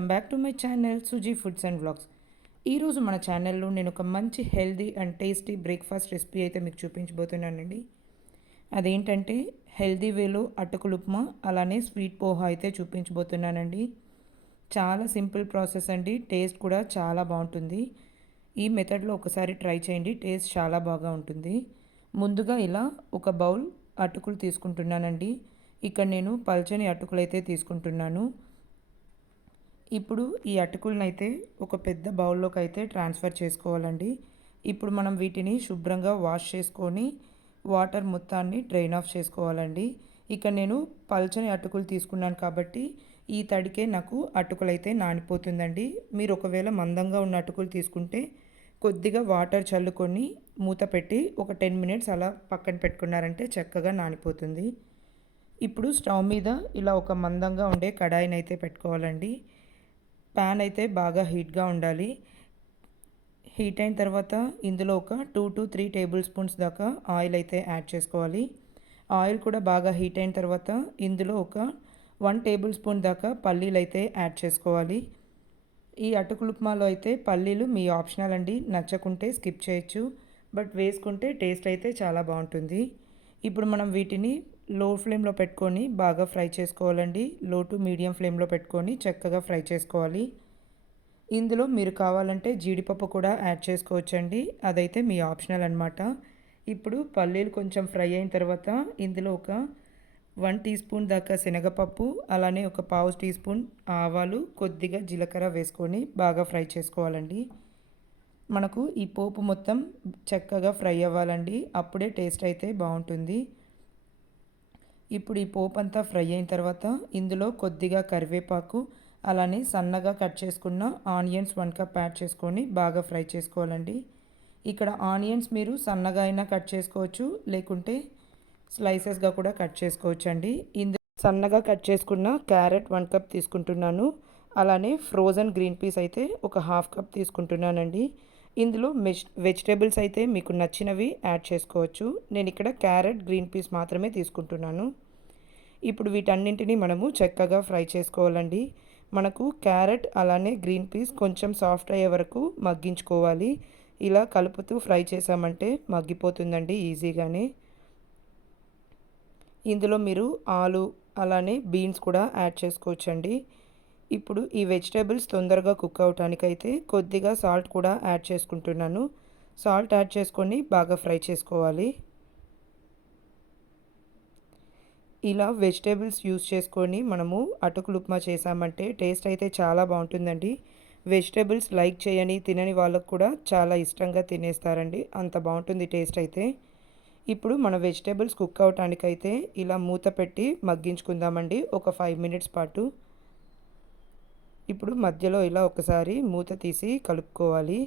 Back to my channel Suji foods and vlogs. ఈరోజు మన ఛానల్లో నేను ఒక మంచి healthy and tasty breakfast recipe అయితే మీకు చూపించబోతున్నానండి. అదేంటంటే హెల్దీ వేలో అటుకులు ఉప్మా అలానే స్వీట్ పోహా అయితే చూపించబోతున్నానండి. చాలా సింపుల్ ప్రాసెస్ అండి. టేస్ట్ కూడా చాలా బాగుంటుంది. ఈ మెథడ్లో ఒకసారి ట్రై చేయండి. టేస్ట్ చాలా బాగా ఉంటుంది. ముందుగా ఇలా ఒక బౌల్ అటుకులు తీసుకుంటున్నానండి. ఇక్కడ నేను పల్చని అటుకులు అయితే తీసుకుంటున్నాను. ఇప్పుడు ఈ అటుకులను అయితే ఒక పెద్ద బౌల్లోకి అయితే ట్రాన్స్ఫర్ చేసుకోవాలండి. ఇప్పుడు మనం వీటిని శుభ్రంగా వాష్ చేసుకొని వాటర్ మొత్తాన్ని డ్రైన్ ఆఫ్ చేసుకోవాలండి. ఇక్కడ నేను పల్చని అటుకులు తీసుకున్నాను కాబట్టి ఈ తడికే నాకు అటుకులు అయితే నానిపోతుందండి. మీరు ఒకవేళ మందంగా ఉన్న అటుకులు తీసుకుంటే కొద్దిగా వాటర్ చల్లుకొని మూత పెట్టి ఒక టెన్ మినిట్స్ అలా పక్కన పెట్టుకున్నారంటే చక్కగా నానిపోతుంది. ఇప్పుడు స్టవ్ మీద ఇలా ఒక మందంగా ఉండే కడాయిని అయితే పెట్టుకోవాలండి. ప్యాన్ అయితే బాగా హీట్గా ఉండాలి. హీట్ అయిన తర్వాత ఇందులో ఒక two to three tablespoons దాకా ఆయిల్ అయితే యాడ్ చేసుకోవాలి. ఆయిల్ కూడా బాగా హీట్ అయిన తర్వాత ఇందులో ఒక వన్ టేబుల్ స్పూన్ దాకా పల్లీలు అయితే యాడ్ చేసుకోవాలి. ఈ అటుకులు ఉప్మాలో అయితే పల్లీలు మీ ఆప్షనల్ అండి. నచ్చకుంటే స్కిప్ చేయొచ్చు. బట్ వేసుకుంటే టేస్ట్ అయితే చాలా బాగుంటుంది. ఇప్పుడు మనం వీటిని లో ఫ్లేమ్లో పెట్టుకొని బాగా ఫ్రై చేసుకోవాలండి. లో టు మీడియం ఫ్లేమ్లో పెట్టుకొని చక్కగా ఫ్రై చేసుకోవాలి. ఇందులో మీరు కావాలంటే జీడిపప్పు కూడా యాడ్ చేసుకోవచ్చండి. అదైతే మీ ఆప్షనల్ అనమాట ఇప్పుడు పల్లీలు కొంచెం ఫ్రై అయిన తర్వాత ఇందులో ఒక వన్ టీ స్పూన్ దాకా శనగపప్పు అలానే ఒక పావు టీ స్పూన్ ఆవాలు కొద్దిగా జీలకర్ర వేసుకొని బాగా ఫ్రై చేసుకోవాలండి. మనకు ఈ పోపు మొత్తం చక్కగా ఫ్రై అవ్వాలండి. అప్పుడే టేస్ట్ అయితే బాగుంటుంది. ఇప్పుడు ఈ పోపు అంతా ఫ్రై అయిన తర్వాత ఇందులో కొద్దిగా కరివేపాకు అలానే సన్నగా కట్ చేసుకున్న ఆనియన్స్ వన్ కప్ యాడ్ చేసుకొని బాగా ఫ్రై చేసుకోవాలండి. ఇక్కడ ఆనియన్స్ మీరు సన్నగా అయినా కట్ చేసుకోవచ్చు లేకుంటే స్లైసెస్గా కూడా కట్ చేసుకోవచ్చు అండి ఇందు సన్నగా కట్ చేసుకున్న క్యారెట్ వన్ కప్ తీసుకుంటున్నాను అలానే ఫ్రోజన్ గ్రీన్ పీస్ అయితే ఒక హాఫ్ కప్ తీసుకుంటున్నానండి. ఇందులో వెజ్ వెజిటేబుల్స్ అయితే మీకు నచ్చినవి యాడ్ చేసుకోవచ్చు. నేను ఇక్కడ క్యారెట్ గ్రీన్ పీస్ మాత్రమే తీసుకుంటున్నాను. ఇప్పుడు వీటన్నింటినీ మనము చక్కగా ఫ్రై చేసుకోవాలండి. మనకు క్యారెట్ అలానే గ్రీన్ పీస్ కొంచెం సాఫ్ట్ అయ్యే వరకు మగ్గించుకోవాలి. ఇలా కలుపుతూ ఫ్రై చేసామంటే మగ్గిపోతుందండి ఈజీగానే. ఇందులో మీరు ఆలు అలానే బీన్స్ కూడా యాడ్ చేసుకోవచ్చండి. ఇప్పుడు ఈ వెజిటేబుల్స్ తొందరగా కుక్ అవటానికైతే కొద్దిగా సాల్ట్ కూడా యాడ్ చేసుకుంటున్నాను. సాల్ట్ యాడ్ చేసుకొని బాగా ఫ్రై చేసుకోవాలి. ఇలా వెజిటేబుల్స్ యూస్ చేసుకొని మనము అటుకులు ఉప్మా చేసామంటే టేస్ట్ అయితే చాలా బాగుంటుందండి. వెజిటేబుల్స్ లైక్ చేయని తినని వాళ్ళకు కూడా చాలా ఇష్టంగా తినేస్తారండి. అంత బాగుంటుంది టేస్ట్ అయితే. ఇప్పుడు మన వెజిటేబుల్స్ కుక్ అవటానికైతే ఇలా మూత పెట్టి మగ్గించుకుందామండి. ఒక ఫైవ్ మినిట్స్ పాటు. ఇప్పుడు మధ్యలో ఇలా ఒకసారి మూత తీసి కలుపుకోవాలి.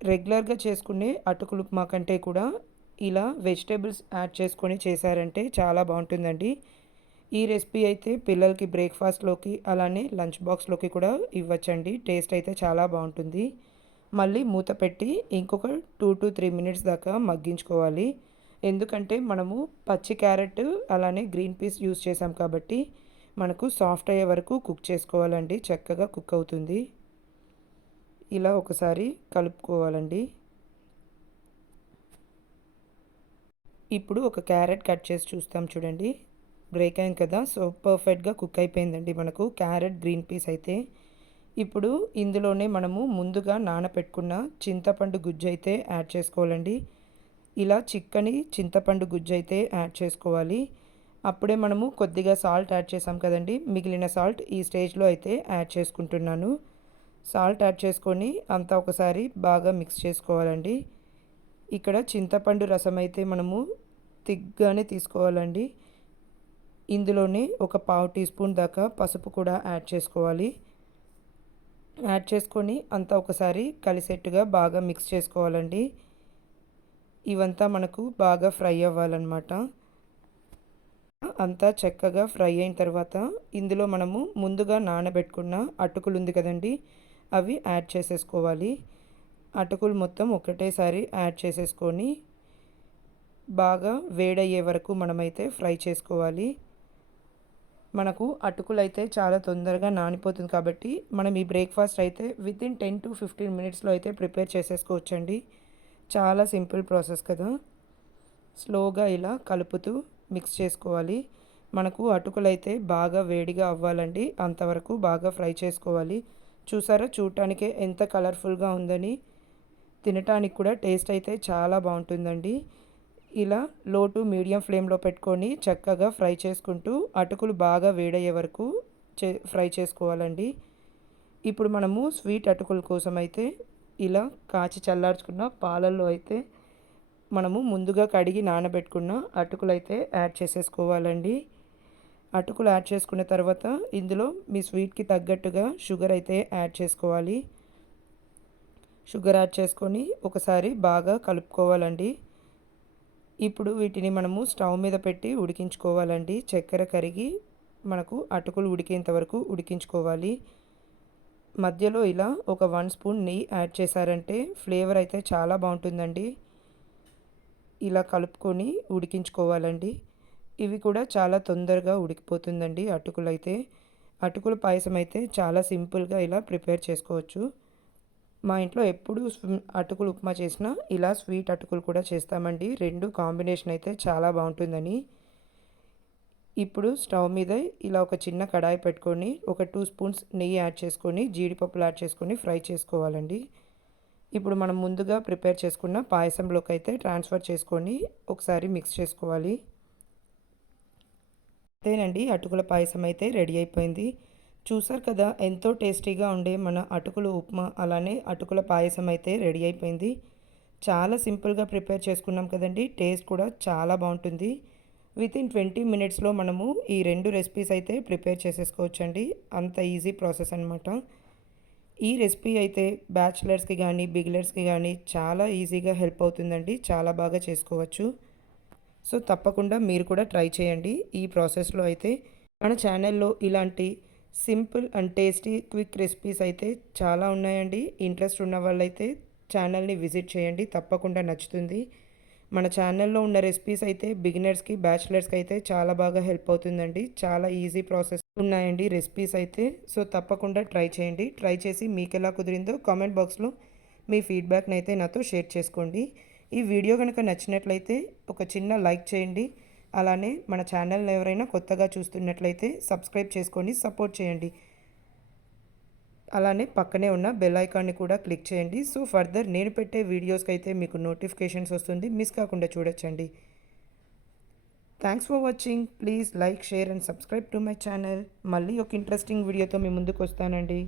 రెగ్యులర్గా చేసుకునే అటుకులు ఉప్మా కంటే కూడా ఇలా వెజిటేబుల్స్ యాడ్ చేసుకొని చేశారంటే చాలా బాగుంటుందండి. ఈ రెసిపీ అయితే పిల్లలకి బ్రేక్ఫాస్ట్లోకి అలానే లంచ్ బాక్స్లోకి కూడా ఇవ్వచ్చండి. టేస్ట్ అయితే చాలా బాగుంటుంది. మళ్ళీ మూత పెట్టి ఇంకొక టూ టు త్రీ మినిట్స్ దాకా మగ్గించుకోవాలి. ఎందుకంటే మనము పచ్చి క్యారెట్ అలానే గ్రీన్ పీస్ యూస్ చేసాం కాబట్టి మనకు సాఫ్ట్ అయ్యే వరకు కుక్ చేసుకోవాలండి. చక్కగా కుక్ అవుతుంది. ఇలా ఒకసారి కలుపుకోవాలండి. ఇప్పుడు ఒక క్యారెట్ కట్ చేసి చూస్తాం చూడండి. బ్రేక్ అయింది కదా సో పర్ఫెక్ట్గా కుక్ అయిపోయిందండి మనకు క్యారెట్ గ్రీన్ పీస్ అయితే. ఇప్పుడు ఇందులోనే మనము ముందుగా నానపెట్టుకున్న చింతపండు గుజ్జు అయితే యాడ్ చేసుకోవాలండి. ఇలా చిక్కని చింతపండు గుజ్జు అయితే యాడ్ చేసుకోవాలి. అప్పుడే మనము కొద్దిగా సాల్ట్ యాడ్ చేసాం కదండి. మిగిలిన సాల్ట్ ఈ స్టేజ్లో అయితే యాడ్ చేసుకుంటున్నాను. సాల్ట్ యాడ్ చేసుకొని అంతా ఒకసారి బాగా మిక్స్ చేసుకోవాలండి. ఇక్కడ చింతపండు రసం అయితే మనము తిగ్గానే తీసుకోవాలండి. ఇందులోనే ఒక పావు టీ స్పూన్ దాకా పసుపు కూడా యాడ్ చేసుకోవాలి. యాడ్ చేసుకొని అంతా ఒకసారి కలిసేట్టుగా బాగా మిక్స్ చేసుకోవాలండి. ఇవంతా మనకు బాగా ఫ్రై అవ్వాలన్నమాట. అంతా చక్కగా ఫ్రై అయిన తర్వాత ఇందులో మనము ముందుగా నానబెట్టుకున్న అటుకులు ఉంది కదండి అవి యాడ్ చేసేసుకోవాలి. అటుకులు మొత్తం ఒకటేసారి యాడ్ చేసేసుకొని బాగా వేడయ్యే వరకు మనమైతే ఫ్రై చేసుకోవాలి. మనకు అటుకులు అయితే చాలా తొందరగా నానిపోతుంది కాబట్టి మనం ఈ బ్రేక్ఫాస్ట్ అయితే వితిన్ టెన్ టు ఫిఫ్టీన్ మినిట్స్లో అయితే ప్రిపేర్ చేసేసుకోవచ్చండి. చాలా సింపుల్ ప్రాసెస్ కదా. స్లోగా ఇలా కలుపుతూ మిక్స్ చేసుకోవాలి. మనకు అటుకులు అయితే బాగా వేడిగా అవ్వాలండి. అంతవరకు బాగా ఫ్రై చేసుకోవాలి. చూసారా? చూడటానికే ఎంత కలర్ఫుల్గా ఉందని. తినటానికి కూడా టేస్ట్ అయితే చాలా బాగుంటుందండి. ఇలా లో టు మీడియం ఫ్లేమ్లో పెట్టుకొని చక్కగా ఫ్రై చేసుకుంటూ అటుకులు బాగా వేడయ్యే వరకు చే ఫ్రై చేసుకోవాలండి. ఇప్పుడు మనము స్వీట్ అటుకుల కోసం అయితే ఇలా కాచి చల్లార్చుకున్న పాలల్లో అయితే మనము ముందుగా కడిగి నానబెట్టుకున్న అటుకులు అయితే యాడ్ చేసేసుకోవాలండి. అటుకులు యాడ్ చేసుకున్న తర్వాత ఇందులో మీ స్వీట్కి తగ్గట్టుగా షుగర్ అయితే యాడ్ చేసుకోవాలి. షుగర్ యాడ్ చేసుకొని ఒకసారి బాగా కలుపుకోవాలండి. ఇప్పుడు వీటిని మనము స్టవ్ మీద పెట్టి ఉడికించుకోవాలండి. చక్కెర కరిగి మనకు అటుకులు ఉడికేంత వరకు ఉడికించుకోవాలి. మధ్యలో ఇలా ఒక వన్ స్పూన్ నెయ్యి యాడ్ చేశారంటే ఫ్లేవర్ అయితే చాలా బాగుంటుందండి. ఇలా కలుపుకొని ఉడికించుకోవాలండి. ఇవి కూడా చాలా తొందరగా ఉడికిపోతుందండి అటుకులు అయితే అటుకుల పాయసం అయితే చాలా సింపుల్గా ఇలా ప్రిపేర్ చేసుకోవచ్చు. మా ఇంట్లో ఎప్పుడు అటుకులు ఉప్మా చేసినా ఇలా స్వీట్ అటుకులు కూడా చేస్తామండి. రెండు కాంబినేషన్ అయితే చాలా బాగుంటుందని. ఇప్పుడు స్టవ్ మీద ఇలా ఒక చిన్న కడాయి పెట్టుకొని ఒక టూ స్పూన్స్ నెయ్యి యాడ్ చేసుకొని జీడిపప్పులు యాడ్ చేసుకొని ఫ్రై చేసుకోవాలండి. ఇప్పుడు మనం ముందుగా ప్రిపేర్ చేసుకున్న పాయసంలోకి అయితే ట్రాన్స్ఫర్ చేసుకొని ఒకసారి మిక్స్ చేసుకోవాలి. అంతేనండి అటుకుల పాయసం అయితే రెడీ అయిపోయింది. చూసారు కదా ఎంతో టేస్టీగా ఉండే మన అటుకుల ఉప్మా అలానే అటుకుల పాయసం అయితే రెడీ అయిపోయింది. చాలా సింపుల్గా ప్రిపేర్ చేసుకున్నాం కదండి టేస్ట్ కూడా చాలా బాగుంటుంది. విత్ ఇన్ ట్వంటీ మినిట్స్లో మనము ఈ రెండు రెసిపీస్ అయితే ప్రిపేర్ చేసేసుకోవచ్చండి. అంత ఈజీ ప్రాసెస్ అనమాట ఈ రెసిపీ అయితే బ్యాచిలర్స్కి కానీ బిగిలర్స్కి కానీ చాలా ఈజీగా హెల్ప్ అవుతుందండి. చాలా బాగా చేసుకోవచ్చు. సో తప్పకుండా మీరు కూడా ట్రై చేయండి. ఈ ప్రాసెస్లో అయితే మన ఛానల్లో ఇలాంటి simple and tasty quick recipes అయితే చాలా ఉన్నాయండి. ఇంట్రెస్ట్ ఉన్న వాళ్ళైతే ఛానల్ని విజిట్ చేయండి. తప్పకుండా నచ్చుతుంది. మన ఛానల్లో ఉన్న రెసిపీస్ అయితే బిగినర్స్కి బ్యాచిలర్స్కి అయితే చాలా బాగా హెల్ప్ అవుతుందండి. చాలా ఈజీ ప్రాసెస్ ఉన్నాయండి రెసిపీస్ అయితే. సో తప్పకుండా ట్రై చేయండి. ట్రై చేసి మీకు ఎలా కుదిరిందో కామెంట్ బాక్స్లో మీ ఫీడ్బ్యాక్ని అయితే నాతో షేర్ చేసుకోండి. ఈ వీడియో కనుక నచ్చినట్లయితే ఒక చిన్న లైక్ చేయండి. అలానే మన ఛానల్ని ఎవరైనా కొత్తగా చూస్తున్నట్లయితే సబ్స్క్రైబ్ చేసుకొని సపోర్ట్ చేయండి. అలానే పక్కనే ఉన్న బెల్ ఐకాన్ని కూడా క్లిక్ చేయండి. సో ఫర్దర్ నేను పెట్టే వీడియోస్కి అయితే మీకు నోటిఫికేషన్స్ వస్తుంది. మిస్ కాకుండా చూడొచ్చండి. Thanks for watching please like share and subscribe to my channel మళ్ళీ ఒక ఇంట్రెస్టింగ్ వీడియోతో మీ ముందుకు వస్తానండి.